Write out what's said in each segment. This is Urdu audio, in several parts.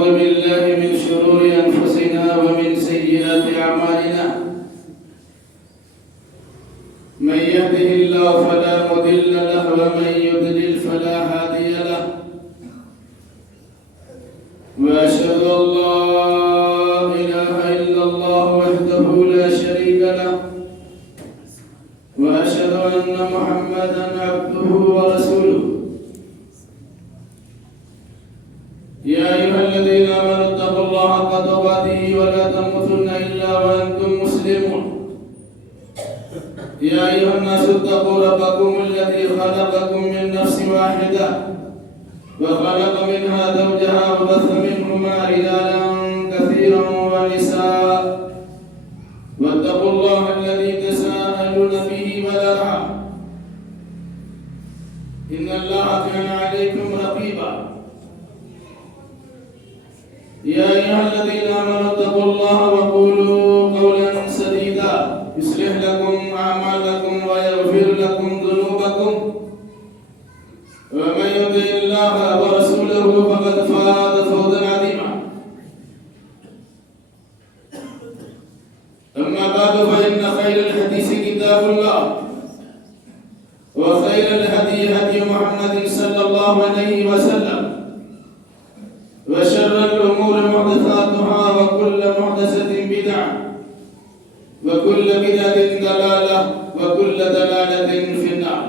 ونعوذ بالله من شرور أنفسنا ومن سيئات أعمالنا من يهده الله فلا مضل له ومن يضلل فلا هادي له وأشهد أن لا إله إلا الله وحده لا شريك له وأشهد أن محمدا عبده ورسوله يا أيها الذين آمنوا اتقوا الله حق تقاته ولا تموتن إلا وأنتم مسلمون يا أيها الناس اتقوا ربكم الذي خلقكم من نفس واحدة وخلق منها زوجها وبث منهما رجالا كثيرا ونساء واتقوا الله الذي تساءلون به والأرحام إن الله كان عليكم رقيبا يا أيها الذين آمنوا اتقوا الله وقولوا قولا سديدا يصلح لكم أعمالكم ويغفر لكم ذنوبكم ومن يطع الله ورسوله فقد فاز فوزا عظيما أما بعد فإن خير الحديث كتاب الله وخير الهدي هدي محمد صلى الله عليه وسلم وشر الأمور محدثاتها وكل محدثة بدعة وكل بدعة ضلالة وكل ضلالة في النار.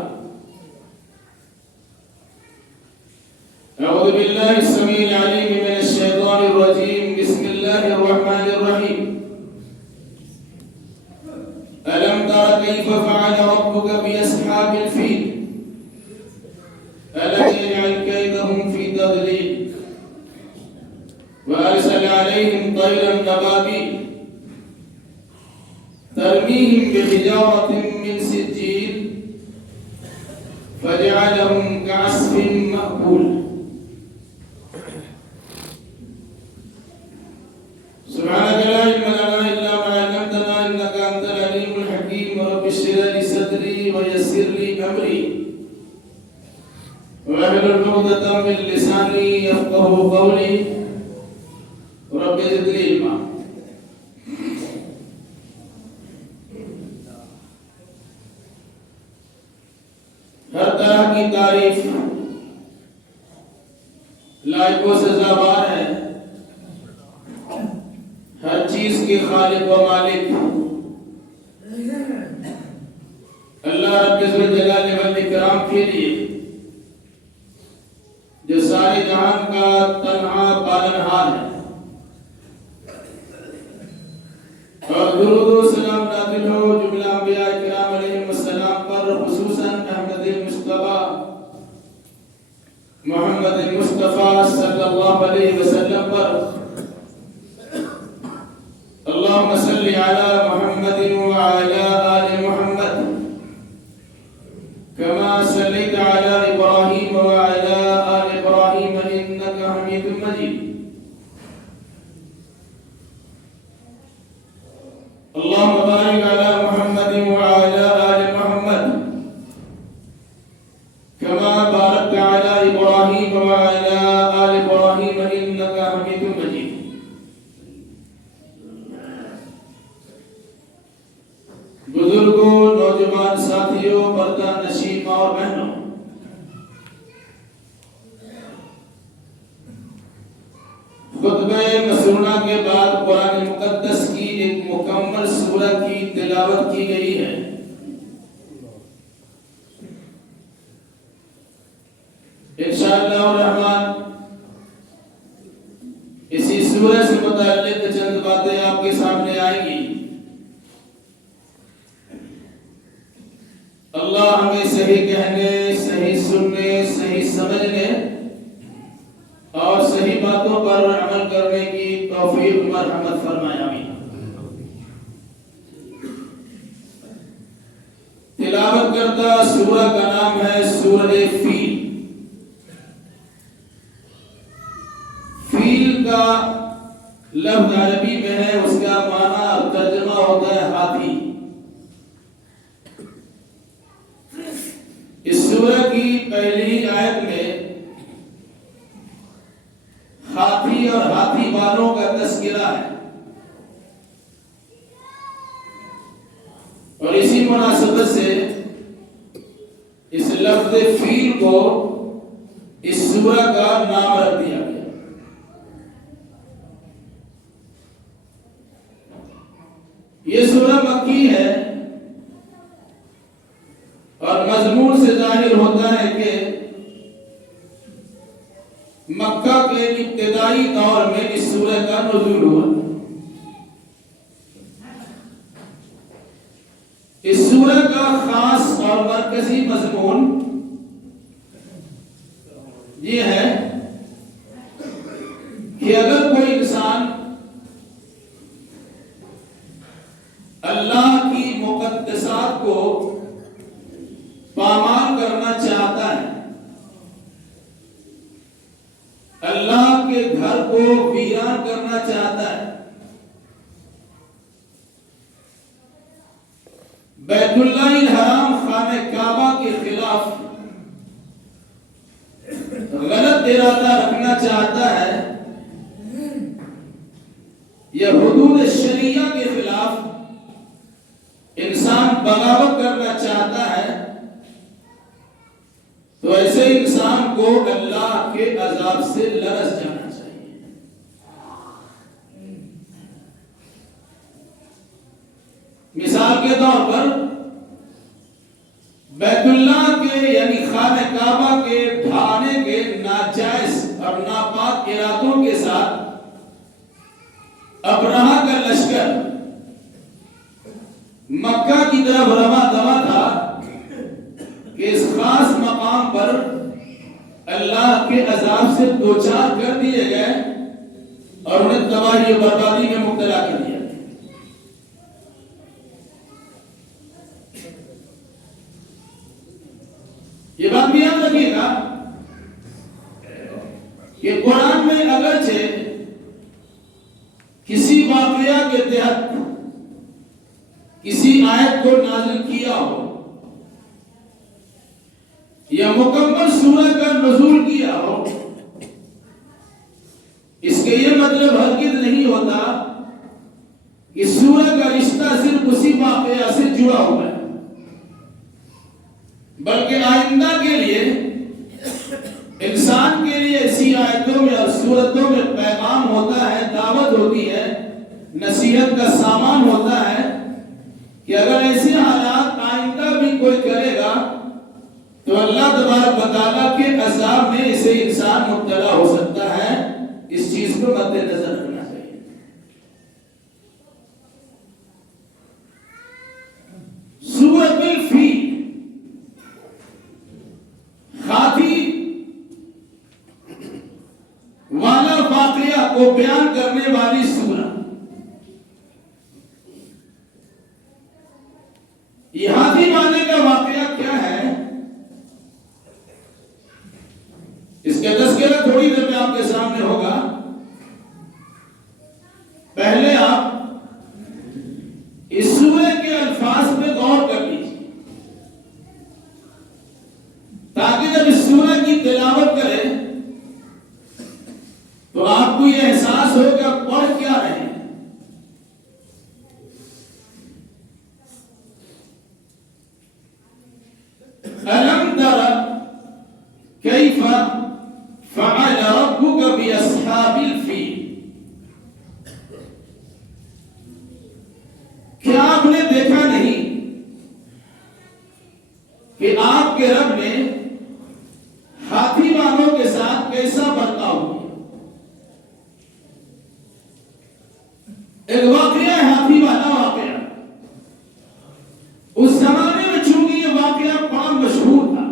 أعوذ بالله السميع العليم من الشيطان الرجيم. بسم الله الرحمن الرحيم. ألم تر كيف فعل ربك بأصحاب الفيل ألم يجعل كيدهم في تضليل وأرسل عليهم طيرا أبابيل ترميهم بحجارة من سجيل فجعلهم كعصف مأكول. سبحانك لا علم لنا إلا ما علمتنا إنك أنت العليم الحكيم. رب اشرح لي صدري ويسر لي أمري واحلل عقدة من لساني يفقهوا قولي رب زدني علما. ہر طرح کی تعریف لائق و سزاوار ہے. ہر چیز کے خالق و مالک اللہ رب ذوالجلال والاکرام کے لیے جو سارے جہان کا تنہا پالنہار ہے. اور درود و سلام نازل ہو جملہ انبیاء کرام علیہم السلام پر، خصوصاً احمد مصطفیٰ محمد مصطفیٰ صلی اللہ علیہ وسلم پر. اللہم صلی علی محمد وعلی آل محمد کما صلیت علی ابراہیم وعلی آل ابراہیم انک حمید مجید. اللهم بارك على محمد وعلى آل محمد كما باركت على إبراهيم وعلى آل إبراهيم إنك حميد مجيد. بزرگوں، نوجوان ساتھیوں، پردہ نشین ماں اور بہنوں، خطبہ مسنونہ کے بعد قرآن مقدس کی ایک مکمل سورہ کی تلاوت کی گئی ہے. انشاءاللہ الرحمن اسی سورہ سے متعلق چند باتیں آپ کے سامنے آئیں گی. اللہ ہمیں صحیح کہنے، صحیح سننے، صحیح سمجھنے اور صحیح باتوں پر عمل کرنے کی توفیق مرحمت فرمائے. آمین. تلاوت کرتا سورہ کا نام ہے سورہ فیل. فیل کا لفظ عربی میں ہے، اس کا معنی ترجمہ ہوتا ہے ہاتھی. اس سورہ کی پہلی آیت میں ہاتھی اور ہاتھی والوں کا تذکرہ ہے، اور اسی مناسبت سے اس لفظ فیل کو اس سورہ کا نام رکھ دیا گیا۔ یہ سورہ مکی ہے اور مضمون سے ظاہر ہوتا ہے کہ مکہ کے ابتدائی دور میں اس سورہ کا نزول ہوا۔ اس سورہ کا خاص اور مرکزی مضمون یہ ہے کہ اگر کوئی انسان اللہ کی مقدسات کو پامال کرنا چاہتا ہے، اللہ کے گھر کو ویران کرنا چاہتا ہے، بیت اللہ الحرام خانہ کعبہ کے خلاف غلط ارادہ رکھنا چاہتا ہے، یا حدود شریعہ کے خلاف انسان بغاوت کرنا چاہتا ہے، تو ایسے انسان کو اللہ کے عذاب سے لرز جانا چاہیے۔ مثال کے طور پر بیت اللہ کے یعنی خانہ کعبہ کے ڈھانے کے ناجائز اور ناپاک ارادوں کے ساتھ ابرہہ کا لشکر مکہ کی طرف رواں دوا تھا کہ اس خاص مقام پر اللہ کے عذاب سے دوچار کر دیے گئے اور انہیں تباہی و بربادی میں مبتلا کر دیا۔ یہ بات بھی یاد رکھیے گا کہ قرآن میں اگرچہ کسی واقعہ کے تحت کسی آیت کو نازل کیا ہو یا مکمل سورہ کا نزول کیا ہو، اس کے یہ مطلب ہرگز نہیں ہوتا کہ سورہ کا رشتہ صرف اسی واقعہ سے جڑا ہوا ہے، بلکہ آئندہ کے لیے انسان کے لیے اسی آیتوں میں اور سورتوں میں پیغام ہوتا ہے، دعوت ہوتی ہے، نصیحت کا سامان ہوتا ہے کہ اگر ایسے حالات آئندہ بھی کوئی کرے گا تو اللہ تبارک و تعالیٰ کے عذاب میں اسے انسان مبتلا ہو سکتا ہے۔ اس چیز کو مد نظر رکھنا چاہیے۔ سورۃ الفیل ہاتھی والا واقعہ کو بیان کرنے والی سورہ۔ یہ ہاتھی والے کا واقعہ کیا ہے، اس کا تذکرہ تھوڑی دیر میں آپ کے سامنے ہوگا۔ پہلے آپ اس سورہ کے الفاظ پہ غور کر لیجیے تاکہ جب اس سورہ کی تلاوت کریں تو آپ کو یہ احساس ہو کہ آپ پڑھ کیا رہے ہیں۔ أَلَمْ تَرَ كَيْفَ فَعَلَ رَبُّكَ بِأَصْحَابِ الْفِيلِ، کیا آپ نے دیکھا نہیں کہ آپ کے رب نے ہاتھی والوں کے ساتھ کیسا برتاؤ کیا؟ ایک واقعہ ہے ہاتھی والا واقعہ۔ اس زمانے میں چونکہ یہ واقعہ بڑا مشہور تھا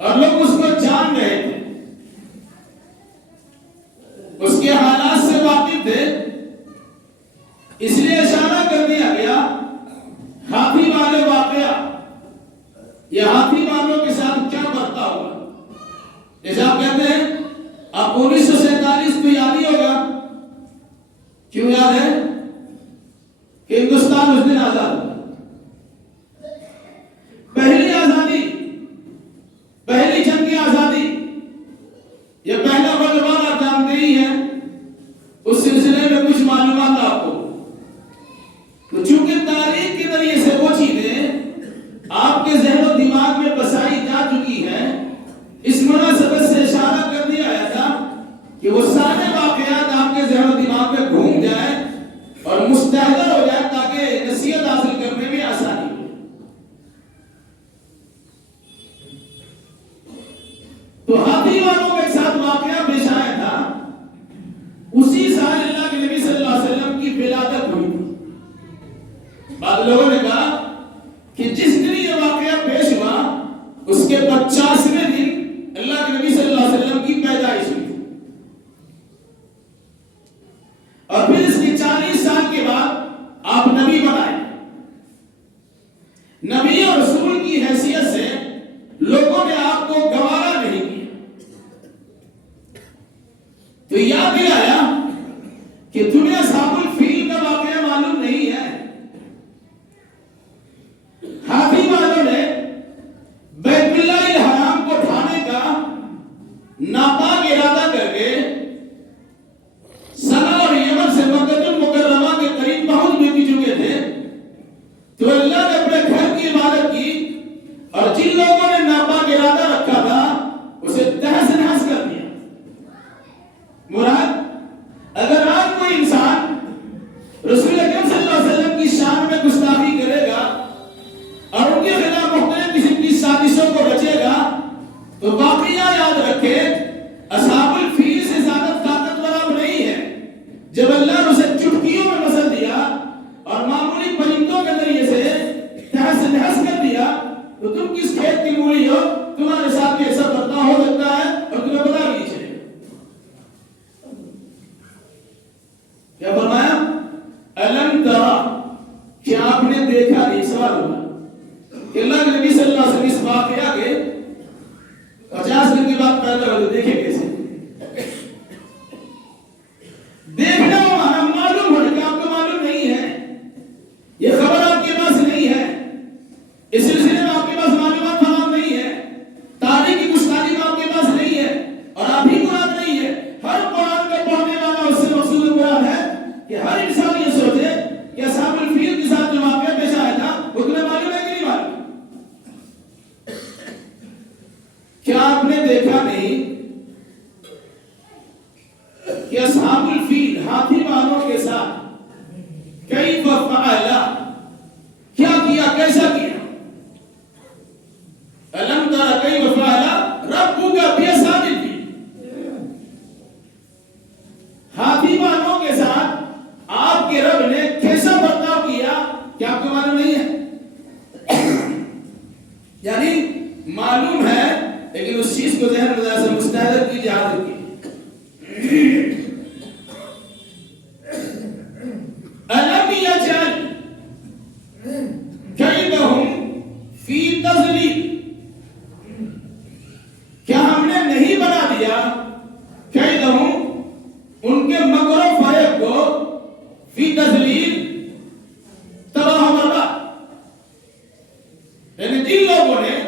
اور لوگ اس کو جان رہے تھے، اس کے حالات سے واقف تھے، اس لیے اشارہ کر دیا گیا ہاتھی والے واقعہ، یہ ہاتھی والوں کے ساتھ کیا برتا ہوا۔ جیسے آپ کہتے ہیں آپ 1947 کو یاد ہی ہوگا، کیوں یاد ہے کہ ہندوستان اس دن آزاد ہوا۔ پہلی آزادی، پہلی جنگ کی آزادی، یہ تو یاد دلایا کہ تمہیں اصحاب الفیل کا واقعہ معلوم نہیں ہے. ہاتھی والوں نے بیت اللہ الحرام کو اٹھانے کا ناپاک ارادہ کر کے سنا اور یمن سے مکہ المکرمہ کے قریب پہنچ بھی چکے تھے. تو اللہ نے اپنے گھر کی عبادت کی اور جن لوگوں نے ناپاک ارادہ رکھا تھا اسے تہس نہس کر دیا. مراد اگر آج کوئی انسان رسول اکرم صلی اللہ علیہ وسلم کی شان میں گستاخی کرے گا اور ان کے خلاف مختلف قسم کی سازشوں کو رچے گا تو واقعہ یاد رکھے اصحاب الفیل سے زیادہ طاقتور اب نہیں ہے. جب اللہ نے اسے چٹکیوں میں مسل دیا اور معمولی پرندوں کے ذریعے سے تہس نہس کر دیا تو تم کس کھیت کی مولی ہو؟ تمہارے ساتھ بھی ایسا برتاؤ ہو سکتا ہے اور تمہیں پتا بھی نہیں چلے. کیا فرمایا؟ الم ترا، کیا آپ نے دیکھا نہیں؟ سوال ہوگا کہ اللہ کے نبی صلی اللہ علیہ وسلم اس واقعہ کے 50 دن کے بعد پیدا ہوئے، دیکھے کیسے؟ دیکھنا ہمارا معلوم ہونے کا آپ کو معلوم نہیں ہے، یہ خبر آپ کے پاس نہیں ہے، اس سلسلے میں آپ کے پاس معلومات فراہم نہیں ہے، تاریخ کی کچھ تعلیم آپ کے پاس نہیں ہے اور آپ ہی مراد نہیں ہے. ہر قرآن کا پڑھنے والا اس سے مقصود مراد ہے کہ ہر انسان یہ سوچے کہ اصحاب الفیل کے ساتھ جو واقعہ پیش آیا تھا وہ تمہیں معلوم ہے کہ نہیں معلوم؟ کیا آپ نے دیکھا نہیں کہ اصحاب الفیل ہاتھی والوں کے ساتھ کیف فعل، کیا کیا، کیسا کیا؟ الم تر کیف فعل ربک باصحاب الفیل. ہاتھی والوں کے ساتھ آپ کے رب نے کیسا برتاؤ کیا کیا آپ کو معلوم نہیں ہے؟ یعنی معلوم ہے لیکن اس چیز کو ذہن میں سے مستحضر کیجیے، حاضر کیجیے. الم یجعل کیدہم فی تضلیل، کیا ہم نے نہیں بنا دیا کیدہم ان کے مکر و فریب کو فی تضلیل، تباہ و برباد. یعنی جن لوگوں نے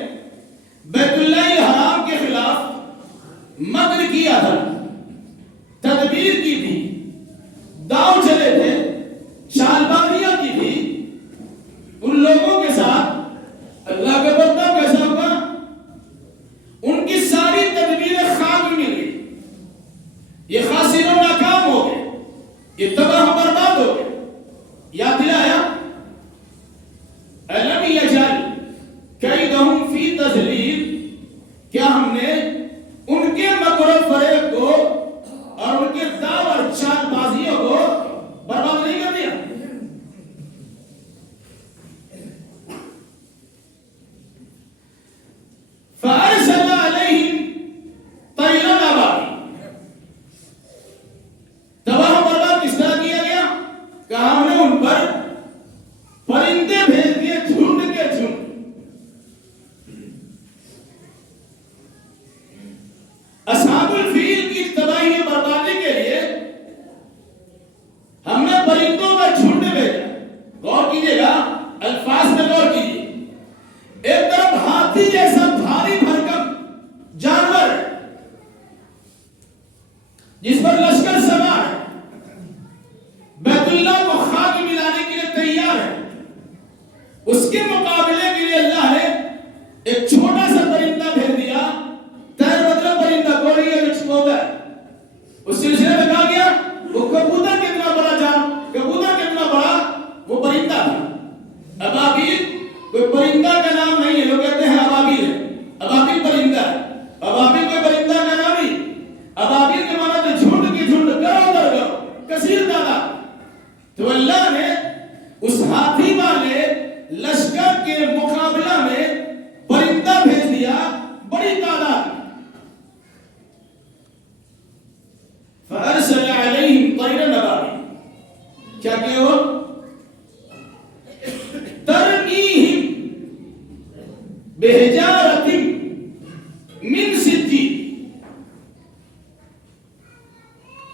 بیت اللہ الحرام کے خلاف مکر کیا تھا، تدبیر کی تھی، داؤ چلے تھے، چال بازیاں کی تھی، ان لوگوں کے ساتھ اللہ کا برتاؤ کیسا ہوگا؟ ان کی ساری تدبیریں خاک میں مل گئی، یہ خاسر و ناکام ہو گئے، یہ تباہ و برباد ہو گئے. یاد دلایا الم یجعل کیدہم فی تضلیل، کیا ہم نے ان کے مکر و فریب کو اور ان کے داؤ اور چال بازیوں کو برباد نہیں کر دیا؟ فارسل علیہم طیرا ابابیل، تباہ و برباد کس طرح کیا گیا؟ کہ ہم نے ان پر پرندے بھیج دیے، جھنڈ کے جھنڈ. اصحاب الفیل کی تباہی و بربادی کے لیے ہم نے پرندوں کا جھنڈ بھیجا. غور کیجیے گا، الفاظ میں غور کیجیے. ایک طرف ہاتھی جیسا بھاری بھرکم جانور ہے جس پر لشکر سوار ہے، بیت اللہ کو خاک ملانے کے لیے تیار ہے. اس کے مقابلے کے لیے اللہ نے ایک چھوٹا سا پرندہ بھیج دیا. تیر مطلب پرندہ، کوئی ہے کبوتر. اس سلسلے میں کہا گیا وہ کبوتر کتنا بڑا جان، کبوتر کتنا بڑا وہ پرندہ تھا. ابابیل کوئی پرندہ کا نام نہیں ہے، لوگ کہتے ہیں ابابیل ہے، ابابیل پرندہ ہے. ابابیل کوئی پرندہ کا نام نہیں. ابابیل کے معنی تو جھنڈ کی جھنڈ، کرو در کرو، کثیر تعداد. تو اللہ نے اس ہاتھی والے لشکر کے مقابلہ میں پرندہ بھیج دیا بڑی تعداد. فارسل علیہم طیرا ابابیل، کیا کیا ہو؟ ترمیہم بحجارۃ من سجیل،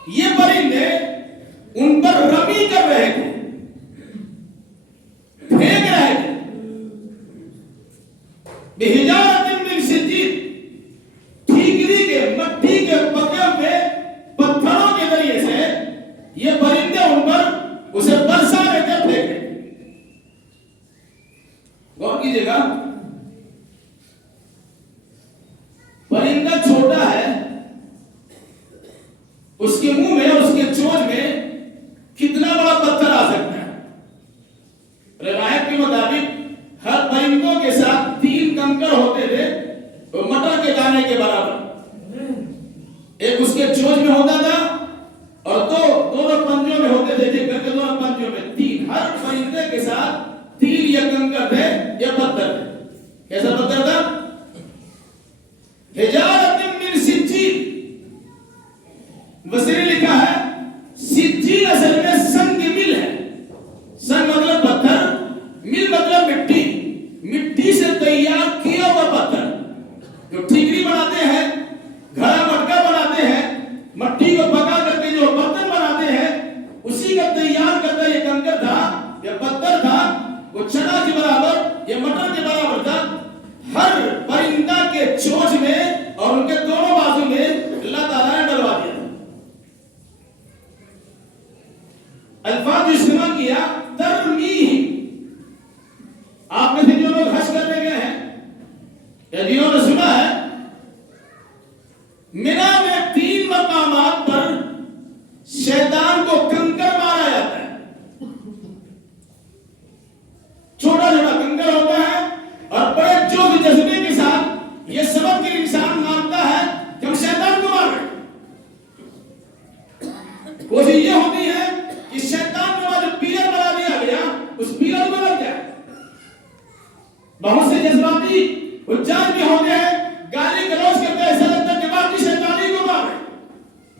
یہ پرندے ان پر رمی کر رہے تھے، پھینک رہے تھے بحجارۃ من سجیل، ٹھیکری کے مٹی کے پکے ہوئے پتھروں کے ذریعے سے یہ پرندے ان پر اسے برسا رہے تھے، پھینک رہے تھے۔ غور کیجیے گا، پرندہ چھوٹا ہے، اس کے منہ میں اور اس کے چونچ میں کتنا بڑا پتھر آ سکتا ہے؟ روایت کے مطابق ہر پرندوں کے ساتھ 3 کنکر ہوتے تھے، وہ مٹر کے دانے کے برابر، ایک اس کے چونچ میں ہوتا تھا اور دونوں پنجوں میں ہوتے تھے، ایک کر کے دونوں پنجوں میں 3، ہر پرندے کے ساتھ 3 یا کنکر تھے یا پتھر تھے۔ کیسا پتھر تھا؟ حجارۃ من سجیل، وسیع لکھا ہے، سجیل اصل میں سنگ مل ہے، سنگ مطلب پتھر، مل مطلب مٹی، مٹی سے تیار کیا ہوا پتھر، جو ٹھیکری بناتے ہیں، گھڑا مٹکا بناتے ہیں، مٹی کو پکا کر کے جو برتن بناتے ہیں، اسی کا تیار کرتا یہ کنکر تھا یا پتھر تھا، وہ چنا کے برابر یا مٹر کے برابر تھا۔ ہر پرندہ کے چونچ میں اور ان کے دونوں بازو میں اللہ تعالیٰ نے ڈلوا دیا۔ الفاظ استعمال کیا ترمیہم، آپ میں سے جو لوگ حج کرنے گئے ہیں یا جنہوں نے سنا ہے، مینا میں 3 مقامات پر شیطان کو کنکر مارا جاتا ہے۔ چھوٹا چھوٹا کنکر ہوتا ہے اور بڑے جوش جذبے کے ساتھ یہ سبب کہ انسان مانتا ہے کہ ہم شیطان کو مار رہے ہیں۔ کوشش یہ ہوتی ہے کہ شیطان کو جو پیلر بنا دیا گیا اس پیلر کو لگ جائے۔ بہت سے جذباتی حجاج بھی ہوتے ہیں، گالی گلوچ کرتے ہیں، ایسا لگتا ہے کہ باقی شیطانی کو مار رہے ہیں،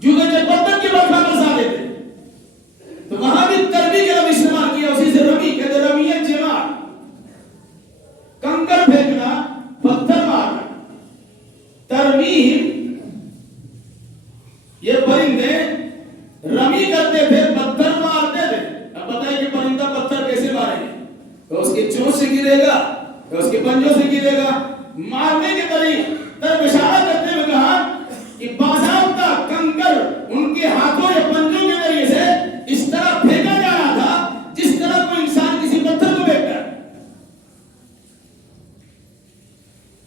جو کہ پتھر کی برکھا برسا دیتے۔ تو وہاں بھی ترمی کا لفظ استعمال کیا، اسی سے رمی کہتے، رمی جمار، کنکر پھینکنا، پتھر مارنا۔ ترمیم، یہ پرندے رمی کرتے تھے، پتھر مارتے تھے۔ اب بتائیں کہ پرندہ پتھر کیسے مارے گا؟ تو اس کے چونچ سے گرے گا، تو اس کے پنجوں سے گرے گا۔ مارنے کے طرف اشارہ کرتے ہوئے کہا کہ باضابطہ کنکر ان کے ہاتھوں یا پنجوں کے ذریعے سے اس طرح پھینکا جا رہا تھا جس طرح کوئی انسان کسی پتھر کو پھینکتا ہے۔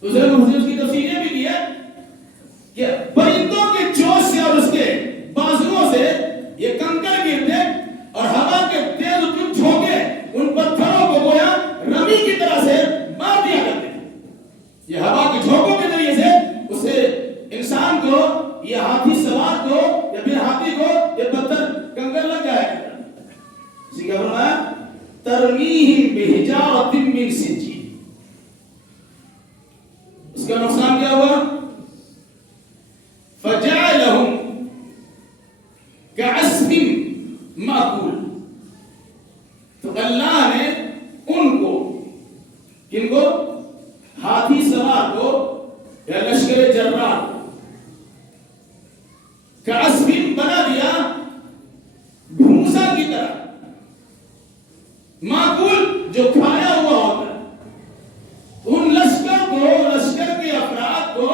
دوسرے مفسر اس کی تفسیر یہ بھی کی ہے کہ پرندوں کے چونچ سے اور اس کے بازوؤں سے یہ کنکر گرتے اور ہوا کے تیز تیز جھونکے ان پتھروں کو گویا رمی کی طرح سے مار دیا کرتے۔ یہ ہوا کے جھونکوں کے ذریعے سے اسے انسان کو، یہ ہاتھی سوار کو یا پھر ہاتھی کو یہ پتھر کنکر لگ جائے گا۔ اسی کا فرمایا ترمیہم بحجارۃ من سجیل۔ اس کا نقصان کیا ہوا؟ فجعلہم کعصف مأکول، تو اللہ نے ان کو، کن کو؟ ہاتھی سوار کو یا لشکر جرار کو کعصف بنا دیا بھوسا کی طرح، مأکول جو کھایا ہوا ہوتا ہے۔ ان لشکر کو، لشکر کے افراد کو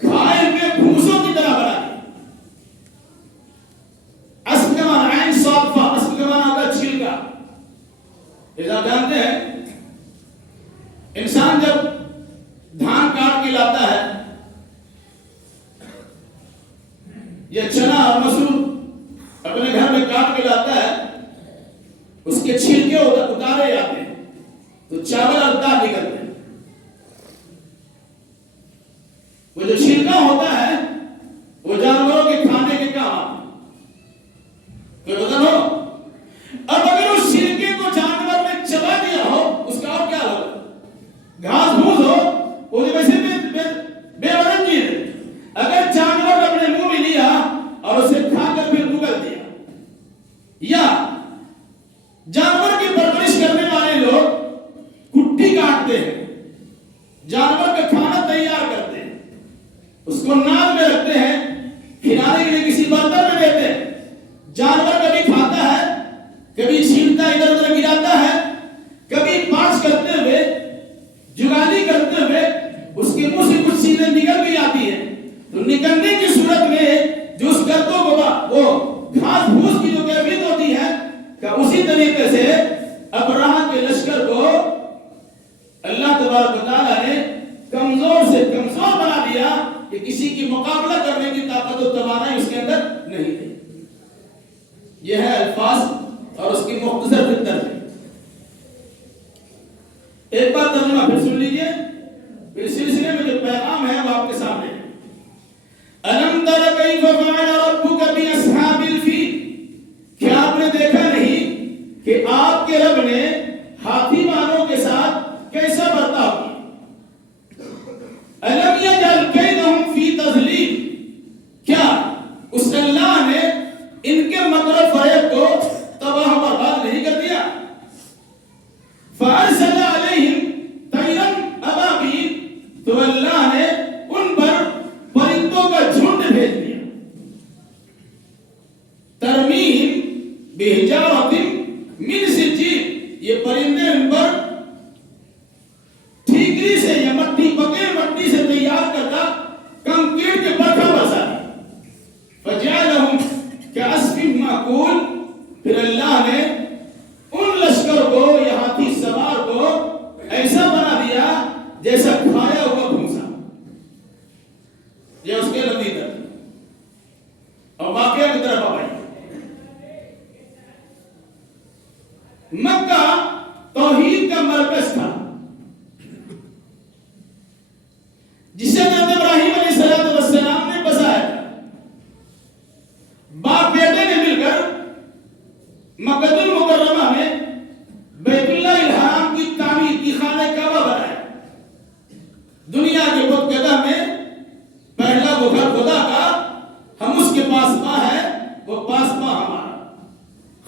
کھائے ہوئے بھوسوں کی طرح بنا دیا۔ اسب کا معنی عین صافہ، اسب کا معنی آتا ہے چھلکا۔ آپ جانتے ہیں انسان جب دھان کاٹ کے لاتا ہے یا چنا اور مسور اپنے گھر میں کاٹ کے لاتا ہے، اس کے چھلکے اتارے جاتے ہیں تو چاول اور دال نکلتے ہیں۔ وہ جو چھلکا ہوتا ہے وہ جانوروں کے کھانے کے کام آتا ہے۔ کوئی بدل ہو، اب اگر اس چھلکے کو جانور نے چبا دیا ہو، اس کا اور کیا ہوگا؟ گھاس پھوس ہو، وہ ویسے بے وزن چیز ہے۔ اگر جانور نے اپنے منہ میں لیا اور اسے کھا کر پھر اگل دیا، یا جانور کی پرورش کرنے والے لوگ کٹی کاٹتے ہیں، جانور کا کھانا تیار کرتے ہیں، اس کو ناک میں رکھتے ہیں، کھلانے کے لیے کسی برتن میں دیتے ہیں، جانور کبھی کھاتا ہے، کبھی چھینتا ادھر ادھر گراتا ہے، کبھی پاس کرتے ہوئے جگالی کرتے ہوئے اس کے منہ سے کچھ چیزیں نکل بھی آتی ہیں، تو نکلنے کی صورت میں جو اس گردوں کو وہ گھاس پھوس کی جو کیفیت ہوتی ہے کہ اسی طریقے سے ابرہہ کے لشکر کو اللہ تبارک و تعالیٰ نے کمزور سے کمزور بنا دیا کہ کسی کی مقابلہ کرنے کی طاقت و توانائی اس کے اندر نہیں ہے۔ یہ ہے الفاظ اور اس کی مختصر ترجمہ۔ ایک بار ترجمہ پھر سن لیجئے، اس سلسلے میں جو پیغام ہے وہ آپ کے سامنے ہے۔ الم تر کیف فعل ربک باصحاب الفیل، کیا آپ نے دیکھا نہیں کہ آپ کے رب نے ہاتھی والوں کے ساتھ کیسا برتاؤ کیا؟ الم یجعل کیدہم فی تضلیل، کیا اس اللہ نے ان کے مکر و فریب کو تباہ و برباد نہیں کر دیا؟ فارسل علیہم طیرا ابابیل، تو اللہ نے ان پر پرندوں کا جھنڈ بھیج دیا۔ ترمیم بحجارۃ من سجیل، یہ پرندے ان پر ٹھیکری سے یا مٹی پکے مٹی سے تیار کرتا کنکریٹ کے برکھا برسا دی۔ فجعلہم کعصف مأکول، پھر اللہ نے ان لشکر کو یا ہاتھی سوار کو ایسا بنا دیا جیسا کھایا ہوا بھوسا۔ یہ اس کے نتیجہ اور واقعہ کی طرف آئے۔ مکہ توحید کا مرکز تھا جسے حضرت ابراہیم علیہ السلام نے بسایا تھا۔ باپ بیٹے نے مل کر مکہ المکرمہ میں بیت اللہ الحرام کی تعمیر کی خانہ کعبہ بنایا۔ دنیا کے بت کدہ میں پہلا وہ گھر خدا کا، ہم اس کے پاس ماں ہے، وہ پاس ماں ہمارا،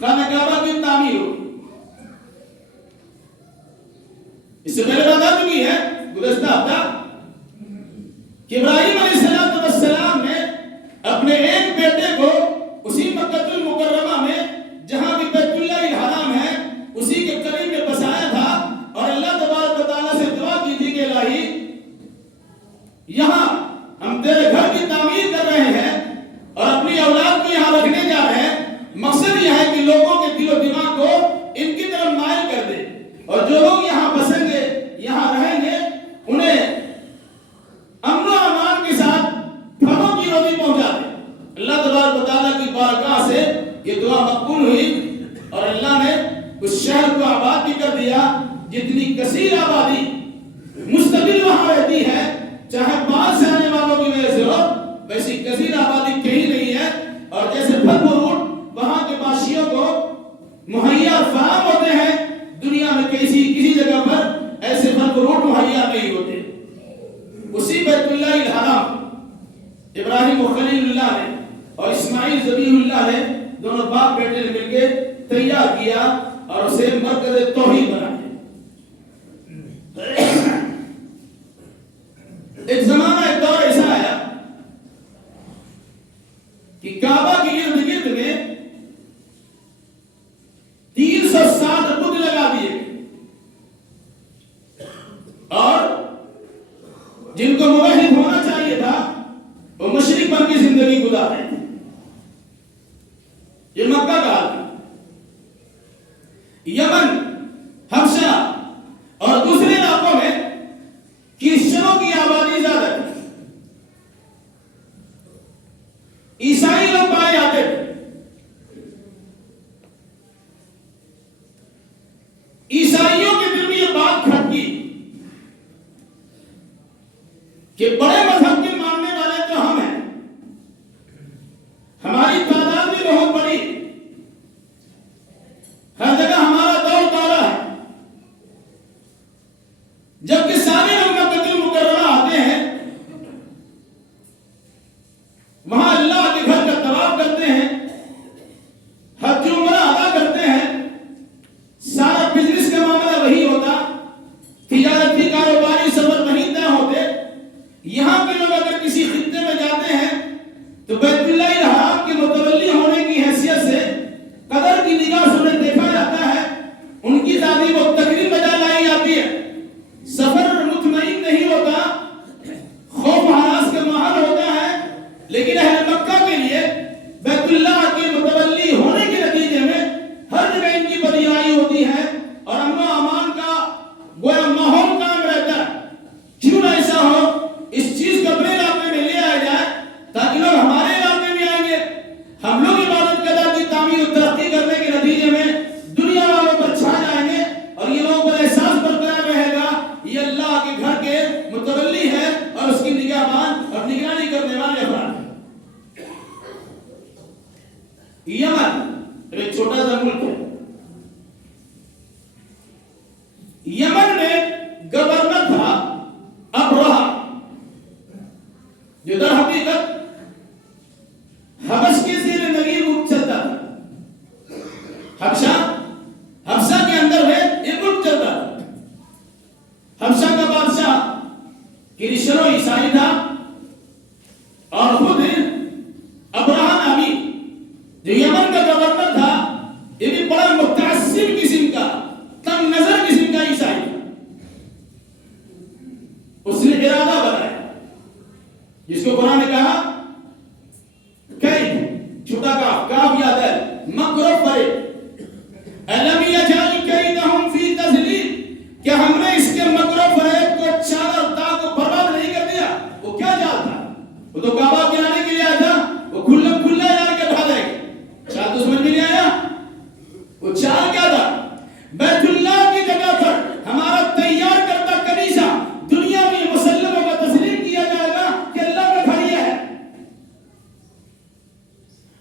خانہ کعبہ کی تعمیر ہوئی۔ اس سے پہلے بتا چکی ہے گزشتہ ہفتہ کہ ابراہیم علیہ السلام نے اپنے ایک بیٹے کو اسی مکہ المکرمہ میں جہاں بھی بیت اللہ الحرام ہے اسی کے قریب میں بسایا تھا، اور اللہ تبارک و تعالیٰ سے دعا کی تھی کہ الہی یہاں ہم تیرے گھر کی تعمیر کر رہے ہیں اور اپنی اولاد کو یہاں رکھنے جا رہے ہیں، مقصد یہ ہے کہ لوگوں کے دل و دماغ کو ان کی طرف مائل کر دے، اور جو لوگ یہاں بسیں گے یہاں رہیں گے انہیں امن و امان کے ساتھ گھروں کی روزی پہنچا دے۔ اللہ تبارک و تعالیٰ کی بارگاہ سے یہ دعا مقبول ہوئی اور اللہ نے اس شہر کو آباد بھی کر دیا۔ جتنی کثیر آبادی مستقل وہاں رہتی ہے، چاہے باہر سے آنے والوں کی وجہ سے ہو، ویسی کثیر آبادی کہیں نہیں ہے، اور جیسے پھل فروٹ وہاں کے باشیوں کو مہیا فراہم ہوتے ہیں، دنیا میں کسی جگہ پر ایسے پھل فروٹ مہیا نہیں ہوتے۔ اسی بیت اللہ الحرام ابراہیم و خلیل اللہ نے اور اسماعیل ذبیح اللہ نے دونوں باپ بیٹے نے مل کے تیار کیا اور اسے مرکز توحید بنا دیا۔ ایک زمانہ ایک دور ایسا آیا کہ کعبہ کے ارد گرد میں 360 بت لگا دیے اور جن کو موحد ہونا چاہیے تھا وہ مشرک بن کی زندگی گزار رہے تھے۔ یہ مکہ کا حال تھا۔ یمن، حبشہ اور دوسرے علاقوں میں کرسچنوں کی آبادی زیادہ تھی، عیسائی لوگ پائے جاتے تھے۔ عیسائیوں کے دل میں یہ بات کھٹکی کہ بڑے مذہب کے ماننے والے تو ہم ہیں، ہماری تعداد بھی بہت بڑی، ہر جگہ ہمارا دور دورہ ہے، جبکہ سارے لوگ مکہ المکرمہ آتے ہیں، وہاں اللہ کے گھر کا طواف کرتے ہیں، حج عمرہ ادا کرتے ہیں، سارا بزنس کا معاملہ وہی ہوتا، تجارتی کاروباری سفر وہیں طے ہوتے، یمن ایک چھوٹا سا ملک ہے. یمن میں گورنر تھا ابرہہ، جو در حقیقت حبش کے زیر نگین ملک چلتا تھا. حبشہ کے اندر ہے ایک ملک چلتا تھا. حبشہ کا بادشاہ کرسچن و عیسائی تھا، اور خود ابرہہ نامی جو یمن کا گورنر تھا یہ بھی بڑا متعصب قسم کا، تنگ نظر قسم کا عیسائی تھا. اس نے ارادہ بنایا جس کو قرآن نے کہا کئی چھوٹا کاف یاد ہے، مکر و فریب. الم یجعل کیدہم فی تضلیل، کہ ہم نے اس کے مکر و فریب کو چال اور داغ کو برباد نہیں کر دیا. وہ کیا جال تھا؟ وہ تو کعبہ گرانے کے لیے آیا تھا. وہ کھلا یار کے ڈھا دے گا، چال تو سمجھ میں نہیں آیا. وہ چال کیا تھا؟ بیت اللہ کی جگہ پر ہمارا تیار کرتا کنیسہ دنیا میں مسلموں کا تسلیم کیا جائے گا کہ اللہ کا گھر یہ ہے.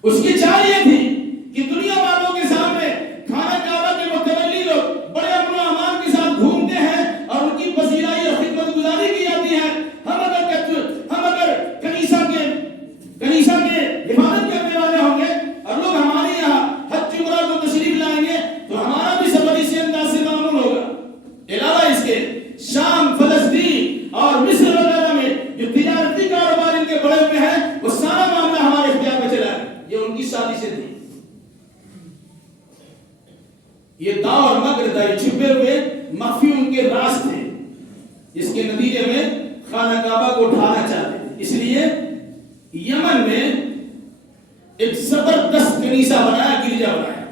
اس کی چال یہ تھی کہ دنیا والوں کے سامنے خانہ کعبہ کے متولی لوگ بڑے امن و امان کے ساتھ گھومتے ہیں اور ان کی پذیرائی اور خدمت گزاری کی جاتی ہے. ہم اگر کنیسہ کے حفاظت کرنے والے ہوں گے اور لوگ ہمارے یہاں حج عمرہ کو تشریف لائیں گے تو ہمارا بھی سفر اسی انداز سے معمول ہوگا. علاوہ اس کے شام، فلسطین اور مصر وغیرہ میں جو تجارتی کاروبار ان کے بڑے ہوئے ہیں وہ سارا معاملہ ہمارے اختیار میں چلا ہے. یہ ان کی سازشیں تھی. یہ داؤ اور مکر تھا، یہ چھپے ہوئے مخفی ان کے راز تھے، جس کے نتیجے میں خانہ کعبہ کو اٹھانا چاہتے تھے. اس لیے یمن میں ایک زبردست کنیسہ بنایا، گرجا بنایا.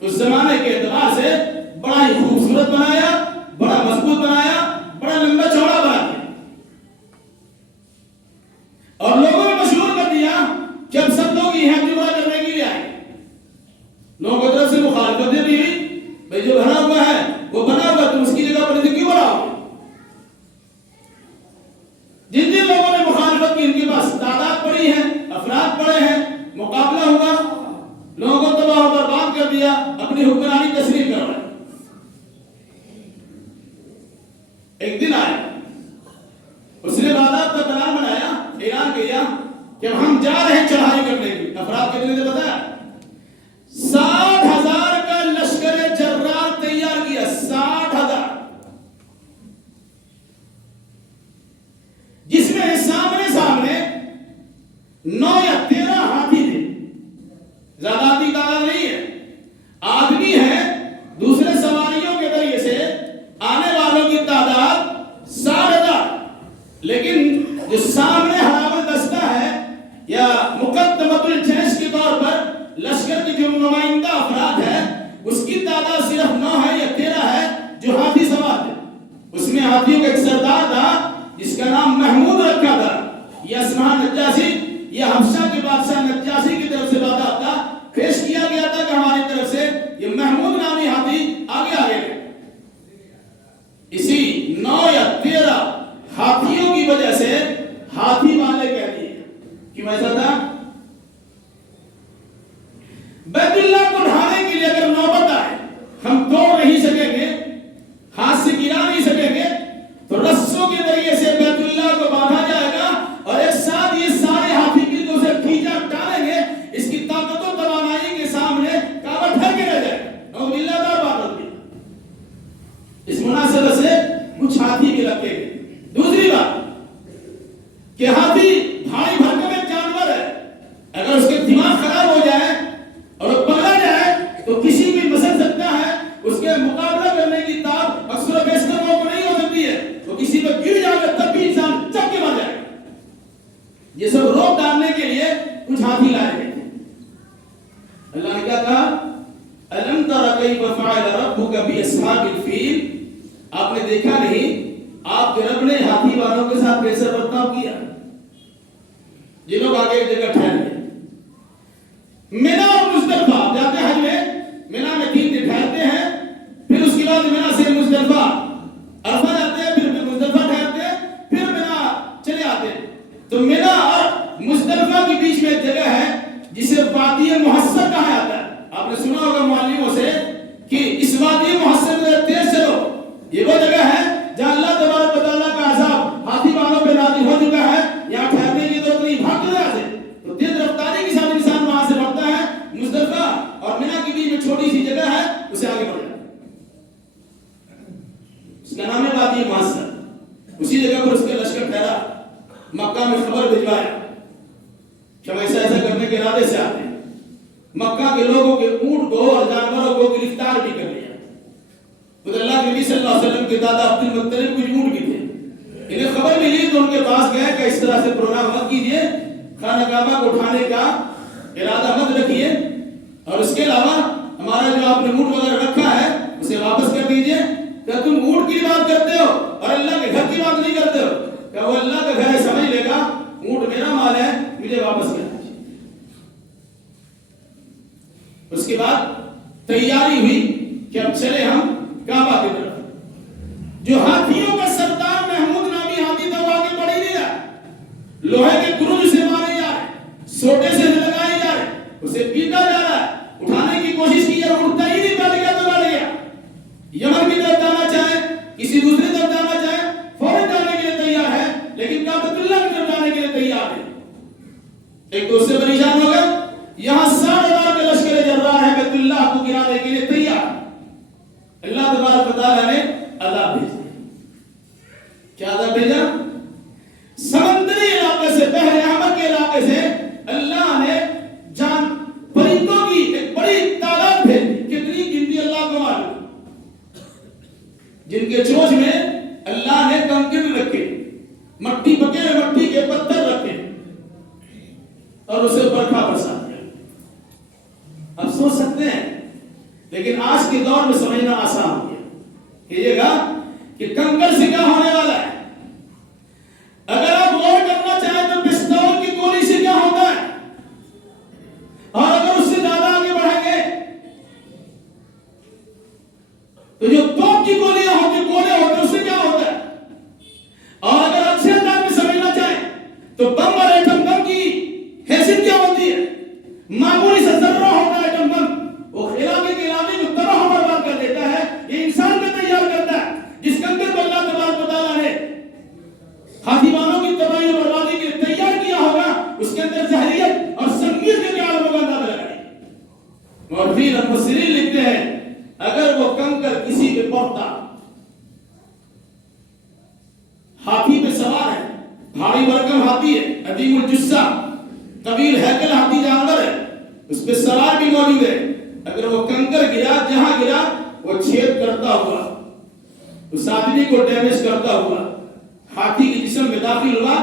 اس زمانے کے اعتبار سے بڑا ہی خوبصورت بنایا، بڑا مضبوط بنایا، بڑا لمبا چوڑا بنا دیا، اور لوگوں نے مشہور کر دیا کہ اب سب لوگ یہ حج عمرہ کرنے کے لیے آئے. لوگوں کی طرف سے مخالفتیں بھی ہوئی، بھائی جو بنا ہوا ہے وہ بنا ہوا، تم اس کی جگہ پر کیوں بناؤ؟ جن جن لوگوں نے مخالفت کی ان کے پاس تعداد پڑی ہے، افراد پڑے ہیں، مقابلہ ہوا، لوگوں کو تباہ و برباد کر دیا، اپنی حکمرانی تسلیم کر رہے. ایک دن آئے، اس نے بادات کا پلان بنایا، اعلان کیا کہ ہم جا رہے ہیں چڑھائی کرنے کی. افراد کتنے تھے بتایا؟ 60,000 کا لشکر جرار تیار کیا. 60,000، جس میں سامنے 9 یا 13 ہاتھی تھے. زیادہ ہاتھی تعداد نہیں ہے، آدمی ہے. دوسرے سواریوں کے ذریعے سے آنے والوں کی تعداد 60,000، لیکن جو سامنے حرام دستہ ہے یا مقدمۃ الجیش کے طور پر لشکر کے جو نمائندہ افراد ہے اس کی تعداد صرف 9 ہے یا 13 ہے جو ہاتھی سوار تھے. اس میں ہاتھیوں کا ایک سردار تھا جس کا نام محمود رکھا تھا. یہ اسمہ نجاشی، یہ حبشہ کے بادشاہ نجاشی کی طرف سے باضابطہ پیش کیا گیا تھا کہ ہماری طرف سے یہ محمود نامی ہاتھی آگے گئے. اسی 9 یا 13 ہاتھیوں کی وجہ سے ہاتھی والے کہہ دیے. کیوں ایسا تھا؟ بیت اللہ کو ڈھانے کے لیے اگر نوبت آئے، ہم توڑ نہیں سکیں گے، ہاتھ سے گرا نہیں سکیں گے، تو رسوں کے ذریعے سے بیت اللہ کو باندھا جائے گا اور ایک ساتھ یہ سارے ہاتھی کی تو اسے کھینچا ڈالیں گے. اس کی طاقت و توانائی کے سامنے کعبہ ڈھک کے رہ جائے گا. اور اللہ دار بات ہوتی ہے. اس مناسبت سے کچھ ہاتھی بھی رکھے گئے. دوسری بات کہ ہاتھی بھاری بھرکم ایک جانور ہے، اگر اس کے دماغ خراب ہو جائے اور وہ پکڑا جائے تو کسی بھی مسل سکتا ہے. اس کے مقابلہ کرنے کی طاقت اکثر و بیشتر لوگوں کو نہیں ہو سکتی ہے. تو کسی پہ گر جائے گا تب بھی انسان چک کے مر جائے گا. یہ سب روک ڈالنے کے لیے کچھ ہاتھی لائے گئے تھے. اللہ نے کیا کہا؟ الم تر کیف فعل ربک باصحاب الفیل. آپ نے دیکھا نہیں آپ کے رب نے ہاتھی والوں کے ساتھ کیسا برتاؤ کیا؟ یہ لوگ آگے ایک جگہ ٹھہر گئے. مینا اور مزدلفہ جاتے ہیں حج میں. مینا میں 3 دن ٹھہرتے ہیں، پھر اس کے بعد مینا سے مزدلفہ عرفہ جاتے ہیں، پھر مزدلفہ ٹھہرتے ہیں، پھر مینا چلے آتے ہیں. تو مینا اور مزدلفہ کے بیچ میں ایک جگہ ہے جسے وادی محصر کہا جاتا ہے. آپ نے سنا ہوگا معلموں سے کہ اس وادی محصر میں تیز چلو. یہ وہ جگہ ہے جہاں اللہ تبارک و تعالیٰ کا عذاب ہاتھی والوں پہ نازل ہو چکا ہے. یہاں ٹھہرنے کی ضرورت نہیں, بھاگ دو یہاں سے. تو تیز رفتاری کے ساتھ انسان وہاں سے بڑھتا ہے. مزدلفہ اور منی کے بیچ میں چھوٹی سی جگہ ہے, اسے آگے بڑھ جاتا ہے. اس کا نام ہے وادی محصر. اسی جگہ پر اس کا لشکر ٹھہرا. مکہ میں خبر بھجوایا کہ ہم ایسا کرنے کے ارادے سے آتے ہیں. مکہ کے لوگوں کے اونٹ کو اور جانوروں کو گرفتار بھی کر لیا. خود اللہ کے نبی صلی اللہ علیہ وسلم کے دادا عبد المطلب کچھ اونٹ بھی تھے. انہیں خبر ملی تو ان کے پاس گئے کہ اس طرح سے پروگرام مت کیجیے, خانہ کعبہ کو اٹھانے کا ارادہ مت رکھیے, اور اس کے علاوہ ہمارا جو آپ نے اونٹ وغیرہ رکھا ہے اسے واپس کر دیجیے. کہ تم اونٹ کی بات کرتے ہو اور اللہ کے گھر کی بات نہیں کرتے ہو. کہ وہ اللہ کا گھر ہے, سمجھ لے گا, اونٹ میرا مال ہے, مجھے واپس کر دیجیے. اس کے بعد تیاری ہوئی کہ اب چلے ہم کعبہ کی طرف. جو ہاتھیوں کا سردار محمود نامی ہاتھی تھا وہ آگے بڑھ ہی نہیں رہا. لوہے کے گروج سے مارے جا رہے, سوٹے سے لگائے جا رہے, اسے پیٹا جا رہا ہے. اٹھانے کی کوشش کی اور اٹھتا ہی نہیں, بیٹھ گیا تو بیٹھ گیا. یمن کی طرف جانا چاہے, کسی دوسری طرف جانا چاہے, فوراً جانے کے لیے تیار ہے, لیکن کعبۃ اللہ کی طرف جانے کے لیے تیار ہے. ایک دوسرے سے پریشان ہو گئے. یہاں 60,000 کا لشکر جرار ہے, بیت اللہ کو گرانے کے لیے تیار. اللہ تبارک و تعالیٰ نے عذاب بھیجا. کیا عذاب بھیجا؟ سمندری علاقے سے, بحر احمر کے علاقے سے اللہ نے جان پرندوں کی ایک بڑی تعداد بھیجی. کتنی گنتی اللہ کو معلوم, جن کے چونچ میں اللہ نے کنکر رکھے, مٹی پکے مٹی کے پتھر رکھے اور اسے برکھا برسا دیا. اب سوچ سکتے ہیں, لیکن آج کے دور میں سمجھنا آسان ہو گیا. کہیے گا کہ کنکر سے کیا ہونے والا ہے. اگر آپ غور کرنا چاہیں تو پستول کی گولی سے کیا ہوتا ہے, اور اگر اس سے زیادہ آگے بڑھیں گے تو جو توپ کی گولیاں ہوتی, گولے ہوتے, اس سے کیا ہوتا ہے. اور اگر اچھے انداز میں سمجھنا چاہیں تو بم اور ایٹم بم کی حیثیت کیا ہوتی ہے. معمولی سا ذرہ ہوتا ہے ایٹم بم, وہ علاقے کے علاقے کو تباہ و برباد کر دیتا ہے. یہ انسان کو تیار کرتا ہے. جس کنکر کو اللہ تبارک و تعالیٰ نے ہاتھی والوں کی تباہی و بربادی کے لیے تیار کیا ہوگا, اس کے اندر زہریت اور سنگیت کے عالموں کا اندازہ لگائیں. اور پھر مفسرین لکھتے ہیں اگر وہ کنکر کسی پہ پڑتا, ہاتھی پہ سوار ہے, بھاری بھرکم ہاتھی ہے, عظیم الجثہ, طویل ہیکل ہاتھی جانور ہے, اس پہ سوار بھی موجود ہے, اگر وہ کنکر گرا, جہاں گرا وہ چھید کرتا ہوا, اس آدمی کو ڈیمیج کرتا ہوا ہاتھی کے جسم میں داخل ہوا.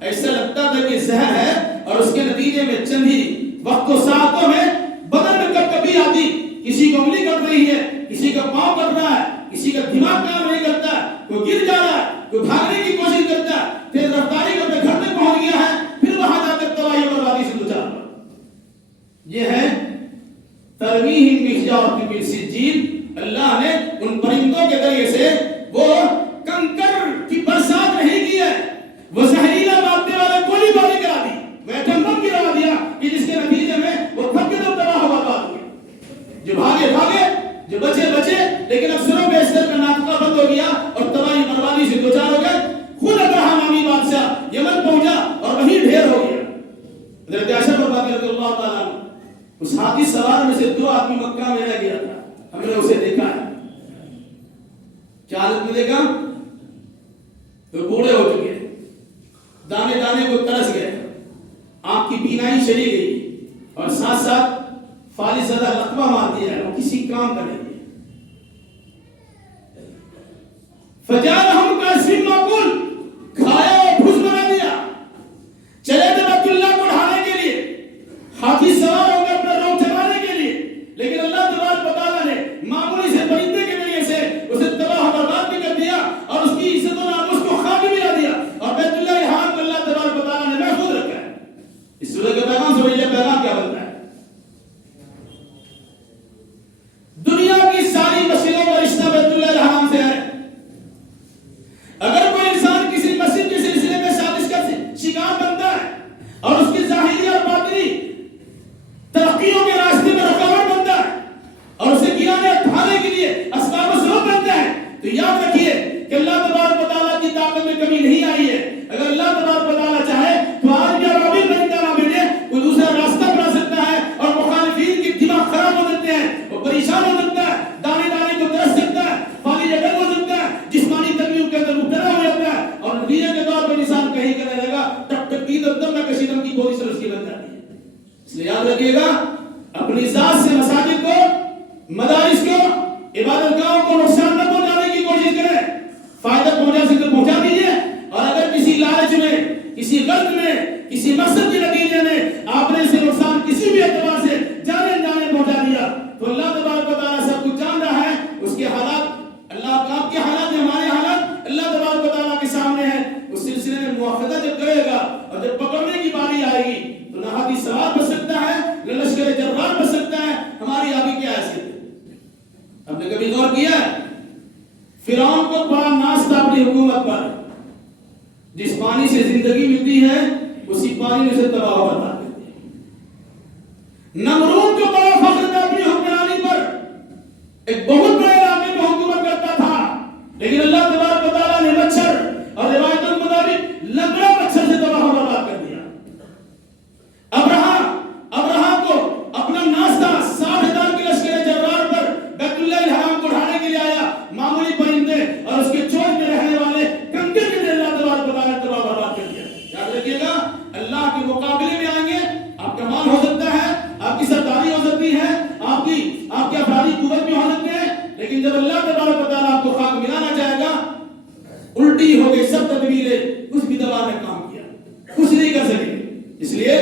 ایسا لگتا تھا کہ زہر ہے, اور اس کے نتیجے میں چند ہی وقت و ساعتوں میں بدن میں کبھی آتی, کسی کو انگلی کٹ رہی ہے, کسی کا پاؤں کٹ رہا ہے, کسی کا دماغ کام نہیں کرتا, کوئی گر جا رہا ہے, کوئی بھاگنے کی کوشش کرتا ہے, تیز رفتاری کرتے گھر تک پہنچ گیا ہے, پھر وہاں جا کر تباہی و بربادی سے دوچار ہوا. یہ ہے ترمیہم بحجارۃ من سجیل. اللہ نے ان پرندوں کے ذریعے سے وہ کنکر کی برسات نہیں کی ہے, وہ زہریلا مادے والا گولی باری کرا دی, وہ ایٹم بم گرا دیا کہ جس کے نتیجے میں وہ تھک کے تباہ و برباد ہوئے. جو بھاگے بھاگے, جو بچے بچے, لیکن افسروں پہ استر کا ناطقہ بند ہو گیا اور تباہی بربادی سے دوچار ہو گئے. خود ابراہیم نامی بادشاہ یمن پہنچا اور وہیں ڈھیر ہو گیا. حضرت عائشہ رضی اللہ تعالیٰ عنہ, اس ہاتھی سوار میں سے 2 آدمی مکہ میں رہ گیا تھا, ہم نے اسے دیکھا ہے. کیا حالت میں دیکھا؟ تو بوڑھے ہو چکے, دانے دانے کو ترس گئے, آنکھ کی بینائی چلی گئی, اور ساتھ ساتھ فالج زدہ لقمہ مار دیا ہے, وہ کسی کام کا نہیں ہے. فجعلہم کعصف مأکول, کھایا اور بھوس بنا دیا. چلے تھے بیت اللہ کو اٹھانے کے لیے, ہاتھی سوار ہو گئے اپنا روگ چلانے کے لیے, لیکن اللہ تبارک و تعالیٰ نے معمولی سے پرندے کے ذریعے سے اسے تباہ و برباد بھی کر دیا, اور اس کی عزت و ناموس کو خاک بھی ملا دیا, اور بیت اللہ حرام کو اللہ تبارک و تعالیٰ نے محفوظ رکھا ہے. اس سورہ کا پیغام سمجھیے, پیغام کیا بنتا ہے. دنیا کی ساری مسئلوں کا رشتہ بیت اللہ الحرام سے ہے. طاقت میں کمی نہیں آئی ہے. اگر اللہ تبارک و تعالیٰ چاہے تو آج بھی ابابیل پرندہ نہ بھیجے, کوئی دوسرا راستہ بنا سکتا ہے اور مخالفین کے دماغ خراب ہو سکتے ہیں, وہ پریشان ہو سکتا ہے, دانے دانے کو ترس سکتا ہے, خالی جگہ ہو سکتا ہے, جسمانی تکلیف کے اندر مبتلا ہو جاتا ہے, اور نتیجے کے طور پر انسان کہیں کرنے لگے گا ٹک ٹک کی دم نہ کشیدم کی گولی سے اس کی بن جاتی ہے. اس لیے یاد رکھیے گا, اپنی ذات سے مساجد کو, مدارس کو, عبادت گاہوں کو نقصان نہ پہنچانے کی کوشش کریں. فائدہ پہنچا سکتے پہنچا دیجیے, اور اگر کسی لالچ میں, کسی غرض میں, کسی مقصد کے نتیجے میں آپ نے اسے نقصان کسی بھی اعتبار سے جانے جانے پہنچا دیا, تو اللہ تبارک و تعالیٰ سب کچھ جان رہا ہے. اس کے حالات, اللہ آپ کے حالات, ہمارے حالات اللہ تبارک و تعالیٰ کے سامنے ہیں. اس سلسلے میں مواخذہ جب کرے گا اور جب پکڑنے کی باری آئے گی تو نہ ہاتھی سوار بچ سکتا ہے, نہ لشکر جرار بچ سکتا ہے. ہماری آگے کیا حیثیت ہے؟ ہم نے کبھی غور کیا ہے؟ فرعون کو بڑا ناز تھا اپنی حکومت پر. جس پانی سے زندگی ملتی ہے اسی پانی میں سے تباہ و برباد کرتی ہے. نمرود کو بڑا فخر تھا اپنی حکمرانی پر, ایک بہت بڑے علاقے میں حکومت کرتا تھا, لیکن اللہ تبارک و تعالیٰ نے مچھر اور روایتوں کے مطابق لگڑا مچھر سے تباہ و برباد کر دیا. ابرہا کو اپنا ناز تھا, 60,000 کے لشکر جرار پر بیت اللہ الحرام کو ڈھانے کے لیے آیا. معمولی پرندے اور اس کے چوج میں رہنے والے کنکر کے اللہ تبارک و تعالیٰ تباہ و برباد کر دیا. یاد رکھیے گا, اللہ کے مقابلے میں آئیں گے, آپ کا مال ہو سکتا ہے, آپ کی سرداری ہو سکتی ہے, آپ کے افرادی قوت بھی ہو سکتے ہیں, لیکن جب اللہ تبارک و تعالیٰ آپ کو خاک ملانا چاہے گا, الٹی ہو گئی سب تدبیریں, کچھ بھی دبا نے کام کیا, کچھ نہیں کر سکے. اس لیے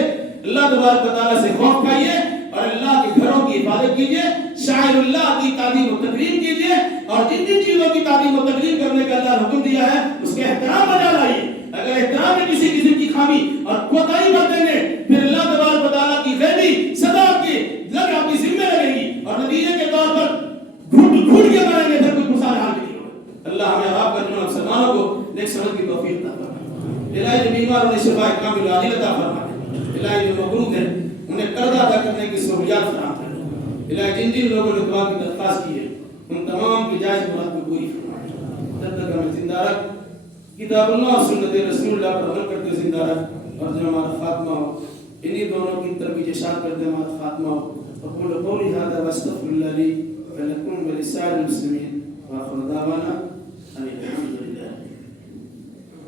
اللہ تبارک و تعالیٰ سے خوف کھائیے اور اللہ کے گھروں کی حفاظت کیجیے, شاعر اللہ کی تعظیم و تکریم کیجیے, اور جن جن چیزوں کی تعظیم و تکریم کرنے کا اللہ نے حکم دیا ہے اس کے احترام بجا لائیے. اگر احترام میں کسی قسم کی خامی اور کوتاہی برتیں گے, پھر اللہ تبارک و تعالیٰ کی غیبی صدا آپ کی ذمہ لگے گی, اور نتیجے کے طور پر گھٹ کے مریں گے, پھر کوئی مسائل حال نہیں ہوگا. اللہ ہمیں آپ کا جناب مسلمانوں کو نیک سمجھ کی توفیق عطا فرمائے. الہی جو بیمار انہیں شفا کامل عاجل عطا فرمائے. الہی جو مغروب ہیں انہیں قرض ادا کرنے کی سہولیات فراہم کرے. الہی جن جن لوگوں نے دعا کی درخواست کی ہے ان تمام کی جائز مراد کو پوری فرمائے. جب تک ہمیں زندہ رکھ, کتاب اللہ اور سنت رسول اللہ پر عمل کرتے زندہ رکھ, اور جو ہمارا خاتمہ ہو انہی دونوں کی طرف اشارت کرتے ہمارا خاتمہ ہو. اقول قولی هذا واستغفر الله لي ولكم ولسائر المسلمين واخر دعوانا ان الحمد لله.